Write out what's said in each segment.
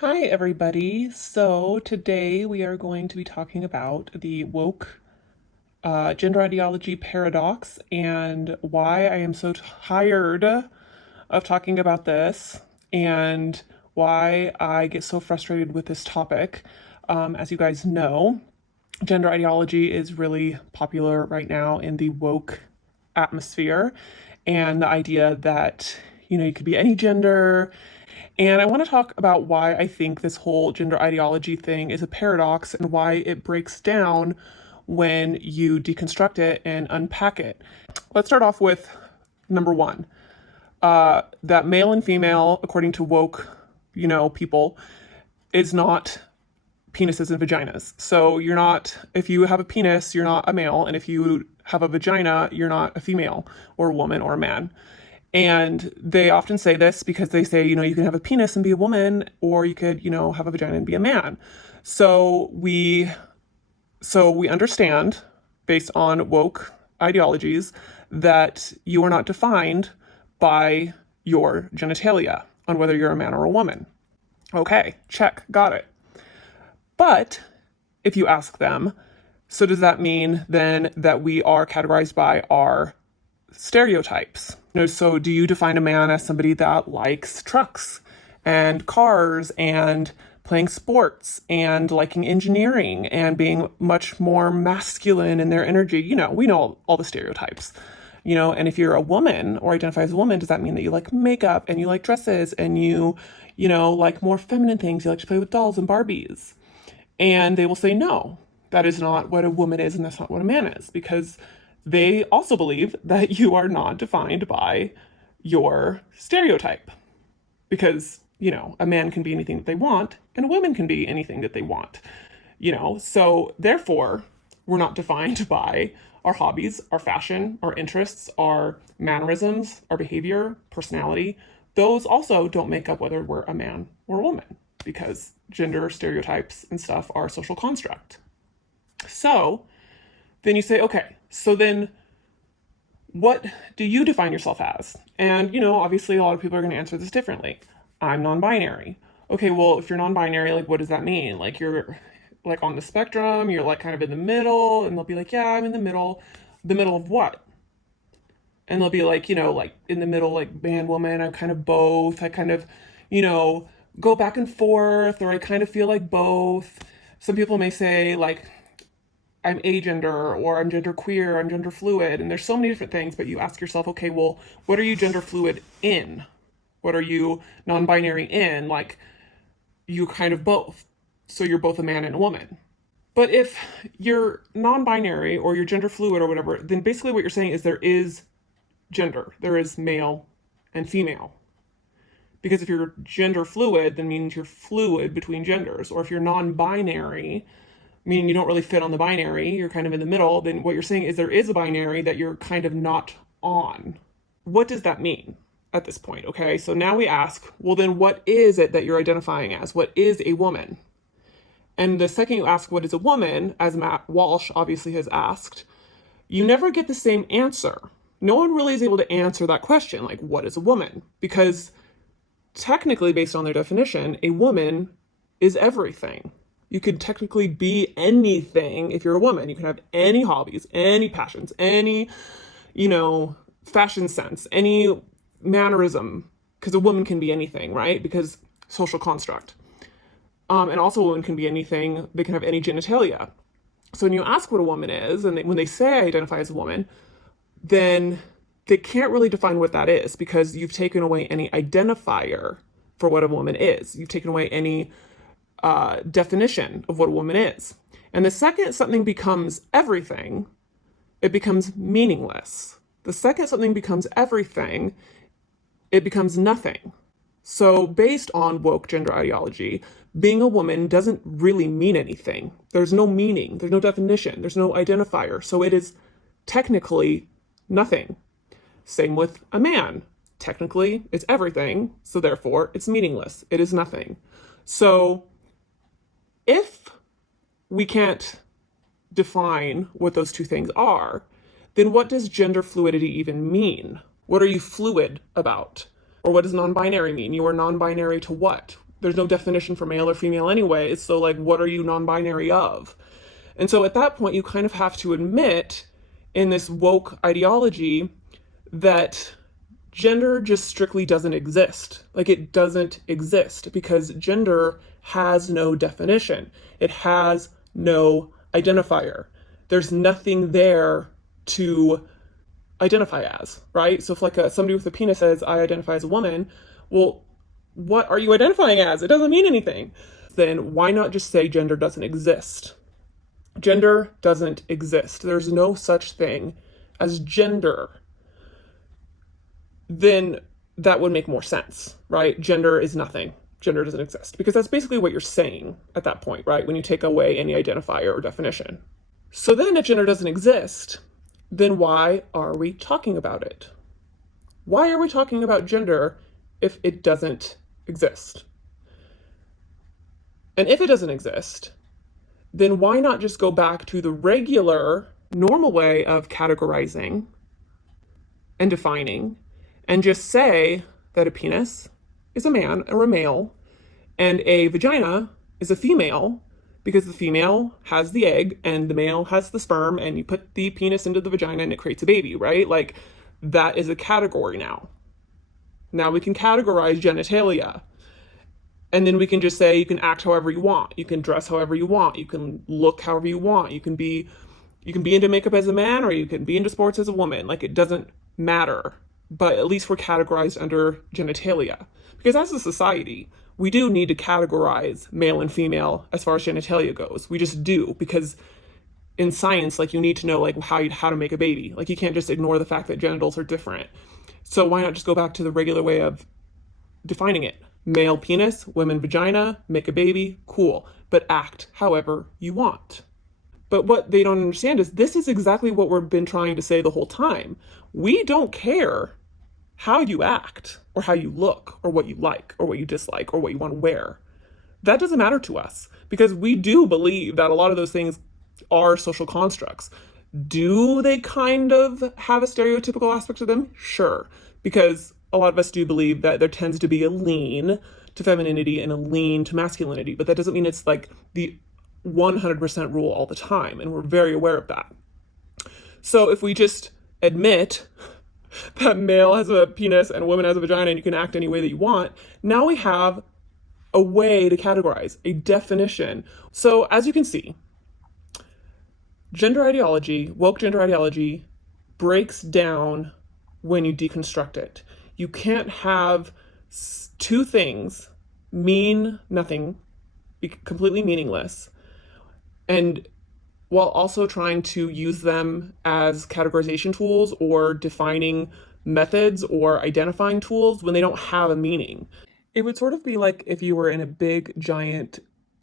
Hi, everybody. So today we are going to be talking about the woke gender ideology paradox and why I am so tired of talking about this and why I get so frustrated with this topic. As you guys know, gender ideology is really popular right now in the woke atmosphere, and the idea that you could be any gender. And I want to talk about why I think this whole gender ideology thing is a paradox and why it breaks down when you deconstruct it and unpack it. Let's start off with number one, that male and female, according to woke, people, is not penises and vaginas. So you're not, if you have a penis, you're not a male. And if you have a vagina, you're not a female or a woman or a man. And they often say this because they say, you can have a penis and be a woman, or you could, have a vagina and be a man. So we understand, based on woke ideologies, that you are not defined by your genitalia on whether you're a man or a woman. Okay, check, got it. But if you ask them, so does that mean then that we are categorized by our stereotypes? So do you define a man as somebody that likes trucks and cars and playing sports and liking engineering and being much more masculine in their energy? We know all the stereotypes. And if you're a woman or identify as a woman, does that mean that you like makeup and you like dresses and you like more feminine things? You like to play with dolls and Barbies? And they will say, no, that is not what a woman is and that's not what a man is, because they also believe that you are not defined by your stereotype. Because, a man can be anything that they want and a woman can be anything that they want. So therefore, we're not defined by our hobbies, our fashion, our interests, our mannerisms, our behavior, personality. Those also don't make up whether we're a man or a woman, because gender stereotypes and stuff are a social construct. So then you say, okay, so then what do you define yourself as? And, obviously a lot of people are going to answer this differently. I'm non-binary. Okay, well, if you're non-binary, like, what does that mean? Like, you're like on the spectrum, you're like kind of in the middle, and they'll be like, yeah, I'm in the middle. The middle of what? And they'll be like, like in the middle, like man, woman, I'm kind of both. I kind of, go back and forth, or I kind of feel like both. Some people may say, like, I'm agender, or I'm gender queer, I'm gender fluid, and there's so many different things, but you ask yourself, okay, well, what are you gender fluid in? What are you non-binary in? Like, you kind of both. So you're both a man and a woman. But if you're non-binary or you're gender fluid or whatever, then basically what you're saying is there is gender. There is male and female. Because if you're gender fluid, then means you're fluid between genders. Or if you're non-binary, meaning you don't really fit on the binary, you're kind of in the middle, then what you're saying is there is a binary that you're kind of not on. What does that mean at this point? Okay, so now we ask, well, then what is it that you're identifying as? What is a woman? And the second you ask what is a woman, as Matt Walsh obviously has asked, you never get the same answer. No one really is able to answer that question, like, what is a woman? Because technically, based on their definition, a woman is everything. You could technically be anything if you're a woman. You can have any hobbies, any passions, any, fashion sense, any mannerism, because a woman can be anything, right? Because social construct. And also a woman can be anything. They can have any genitalia. So when you ask what a woman is, and when they say I identify as a woman, then they can't really define what that is, because you've taken away any identifier for what a woman is. You've taken away any definition of what a woman is. And the second something becomes everything, it becomes meaningless. The second something becomes everything, it becomes nothing. So based on woke gender ideology, being a woman doesn't really mean anything. There's no meaning, there's no definition, there's no identifier. So it is technically nothing. Same with a man. Technically, it's everything, so therefore it's meaningless. It is nothing. So if we can't define what those two things are, then what does gender fluidity even mean? What are you fluid about? Or what does non-binary mean? You are non-binary to what? there's no definition for male or female anyway. So like, what are you non-binary of? And so at that point, you kind of have to admit in this woke ideology that gender just strictly doesn't exist. Like, it doesn't exist because gender has no definition. It has no identifier. There's nothing there to identify as, right? So if like somebody with a penis says, I identify as a woman, well, what are you identifying as? It doesn't mean anything. Then why not just say gender doesn't exist? Gender doesn't exist. There's no such thing as gender. Then that would make more sense, right? Gender is nothing. Gender doesn't exist. Because that's basically what you're saying at that point, right? When you take away any identifier or definition. So then if gender doesn't exist, then why are we talking about it? Why are we talking about gender if it doesn't exist? And if it doesn't exist, then why not just go back to the regular, normal way of categorizing and defining and just say that a penis is a man or a male and a vagina is a female, because the female has the egg and the male has the sperm, and you put the penis into the vagina and it creates a baby, right? Like, that is a category now. Now we can categorize genitalia. And then we can just say you can act however you want. You can dress however you want. You can look however you want. You can be into makeup as a man, or you can be into sports as a woman. Like, it doesn't matter. But at least we're categorized under genitalia. Because as a society, we do need to categorize male and female as far as genitalia goes. We just do, because in science, like, you need to know like how to make a baby. Like, you can't just ignore the fact that genitals are different. So why not just go back to the regular way of defining it? Male penis, women vagina, make a baby, cool. But act however you want. But what they don't understand is this is exactly what we've been trying to say the whole time. We don't care how you act or how you look or what you like or what you dislike or what you want to wear. That doesn't matter to us, because we do believe that a lot of those things are social constructs. Do they kind of have a stereotypical aspect to them? Sure, because a lot of us do believe that there tends to be a lean to femininity and a lean to masculinity, but that doesn't mean it's like the 100% rule all the time, and we're very aware of that. So if we just admit that male has a penis and a woman has a vagina and you can act any way that you want, now we have a way to categorize, a definition. So as you can see, gender ideology, woke gender ideology, breaks down when you deconstruct it. You can't have two things mean nothing, be completely meaningless, and while also trying to use them as categorization tools or defining methods or identifying tools when they don't have a meaning. It would sort of be like if you were in a big, giant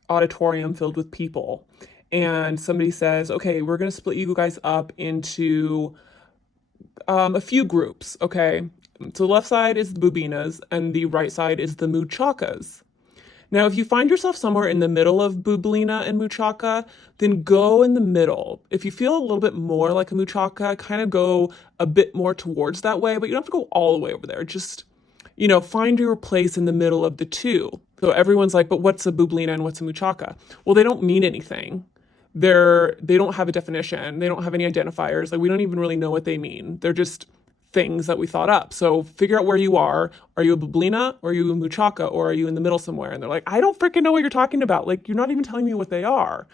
auditorium filled with people, and somebody says, okay, we're going to split you guys up into a few groups, okay? So the left side is the Bubinas, and the right side is the Muchakas. Now, if you find yourself somewhere in the middle of Bublina and Muchaka, then go in the middle. If you feel a little bit more like a Muchaka, kind of go a bit more towards that way, but you don't have to go all the way over there. Just, find your place in the middle of the two. So everyone's like, but what's a Bublina and what's a Muchaka? Well, they don't mean anything. They don't have a definition. They don't have any identifiers. Like, we don't even really know what they mean. They're just things that we thought up. So figure out where you are. Are you a Bublina, or are you a Muchaka, or are you in the middle somewhere? And they're like, I don't freaking know what you're talking about. Like, you're not even telling me what they are.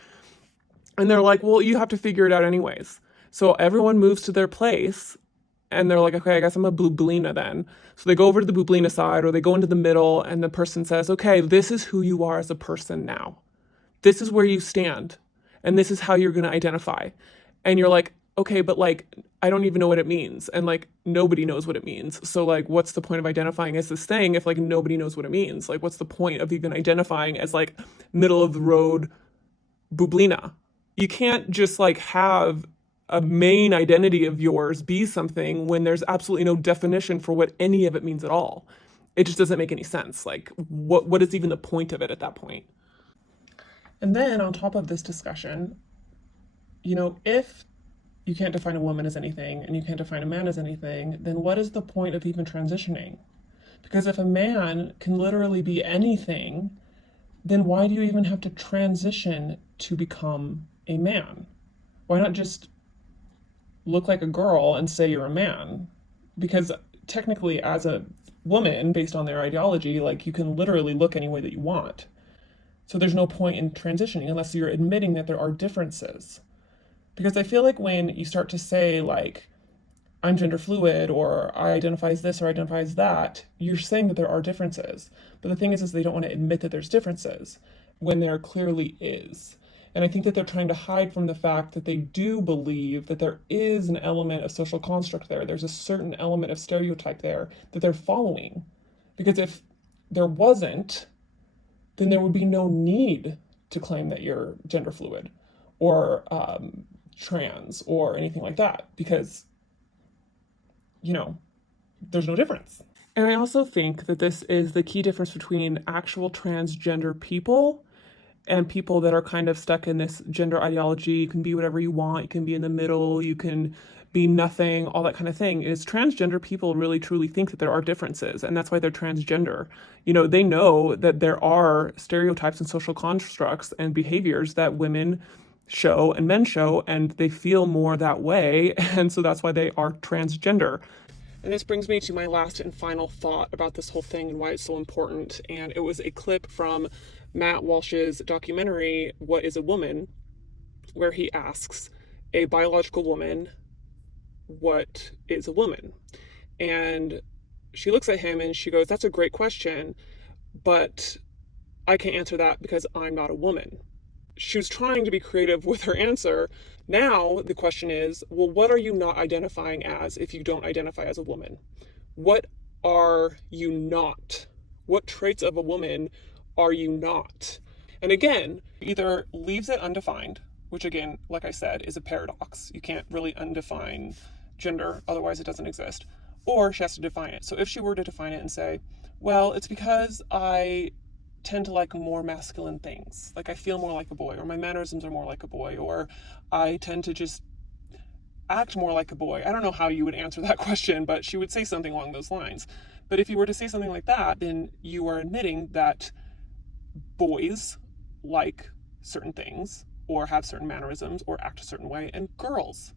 And they're like, well, you have to figure it out anyways. So everyone moves to their place, and they're like, okay, I guess I'm a Bublina then. So they go over to the Bublina side, or they go into the middle, and the person says, okay, this is who you are as a person now. This is where you stand, and this is how you're going to identify. And you're like, okay, but like, I don't even know what it means. And like, nobody knows what it means. So like, what's the point of identifying as this thing if like nobody knows what it means? Like, what's the point of even identifying as like middle of the road Bublina? You can't just like have a main identity of yours be something when there's absolutely no definition for what any of it means at all. It just doesn't make any sense. Like, what is even the point of it at that point? And then on top of this discussion, if you can't define a woman as anything and you can't define a man as anything, then what is the point of even transitioning? Because if a man can literally be anything, then why do you even have to transition to become a man? Why not just look like a girl and say you're a man? Because technically, as a woman, based on their ideology, like you can literally look any way that you want. So there's no point in transitioning unless you're admitting that there are differences. Because I feel like when you start to say, like, I'm gender fluid or I identify as this or identify as that, you're saying that there are differences. But the thing is they don't want to admit that there's differences when there clearly is. And I think that they're trying to hide from the fact that they do believe that there is an element of social construct there. There's a certain element of stereotype there that they're following. Because if there wasn't, then there would be no need to claim that you're gender fluid or trans or anything like that. Because there's no difference. And I also think that this is the key difference between actual transgender people and people that are kind of stuck in this gender ideology. You can be whatever you want, you can be in the middle, you can be nothing, all that kind of thing. Is transgender people really truly think that there are differences, and that's why they're transgender. They know that there are stereotypes and social constructs and behaviors that women show and men show, and they feel more that way, and so that's why they are transgender. And this brings me to my last and final thought about this whole thing and why it's so important. And it was a clip from Matt Walsh's documentary, What is a Woman?, where he asks a biological woman, what is a woman? And she looks at him and she goes, that's a great question, but I can't answer that because I'm not a woman. She was trying to be creative with her answer. Now the question is, well, what are you not identifying as if you don't identify as a woman? What are you not? What traits of a woman are you not? And again, either leaves it undefined, which again, like I said, is a paradox. You can't really undefine gender, otherwise it doesn't exist. Or she has to define it. So if she were to define it and say, well, it's because I tend to like more masculine things. Like I feel more like a boy, or my mannerisms are more like a boy, or I tend to just act more like a boy. I don't know how you would answer that question, but she would say something along those lines. But if you were to say something like that, then you are admitting that boys like certain things, or have certain mannerisms, or act a certain way, and girls,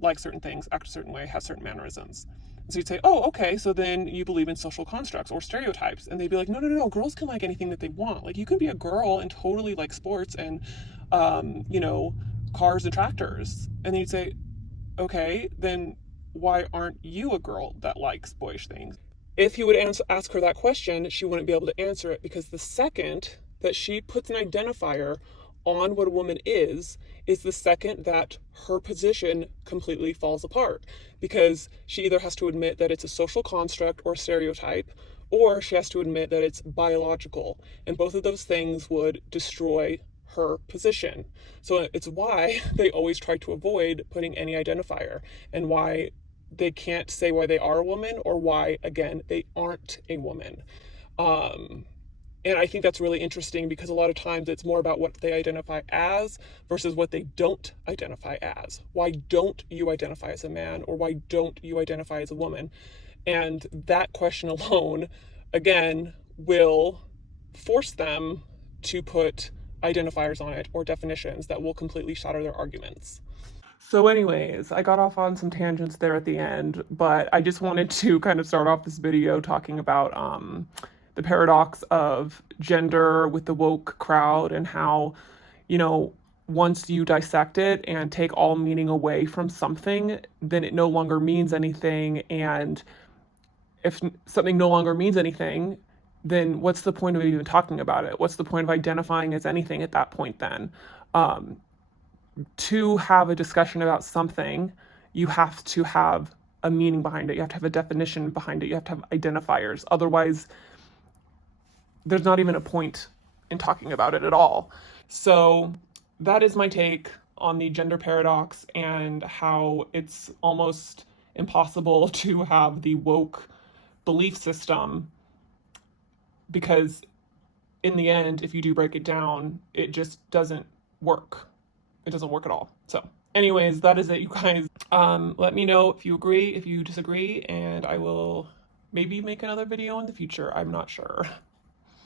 like certain things, act a certain way, have certain mannerisms. So you'd say, oh, okay, so then you believe in social constructs or stereotypes. And they'd be like, no, no, no, girls can like anything that they want. Like you can be a girl and totally like sports and, cars and tractors. And then you'd say, okay, then why aren't you a girl that likes boyish things? If you would ask her that question, she wouldn't be able to answer it, because the second that she puts an identifier on what a woman is the second that her position completely falls apart, because she either has to admit that it's a social construct or stereotype, or she has to admit that it's biological, and both of those things would destroy her position. So it's why they always try to avoid putting any identifier, and why they can't say why they are a woman or why, again, they aren't a woman. And I think that's really interesting, because a lot of times it's more about what they identify as versus what they don't identify as. Why don't you identify as a man, or why don't you identify as a woman? And that question alone, again, will force them to put identifiers on it or definitions that will completely shatter their arguments. So anyways, I got off on some tangents there at the end, but I just wanted to kind of start off this video talking about the paradox of gender with the woke crowd, and how, once you dissect it and take all meaning away from something, then it no longer means anything. And if something no longer means anything, then what's the point of even talking about it? What's the point of identifying as anything at that point then? To have a discussion about something, you have to have a meaning behind it. You have to have a definition behind it. You have to have identifiers. Otherwise, there's not even a point in talking about it at all. So that is my take on the gender paradox, and how it's almost impossible to have the woke belief system, because in the end, if you do break it down, it just doesn't work. It doesn't work at all. So anyways, that is it, you guys. Let me know if you agree, if you disagree, and I will maybe make another video in the future. I'm not sure.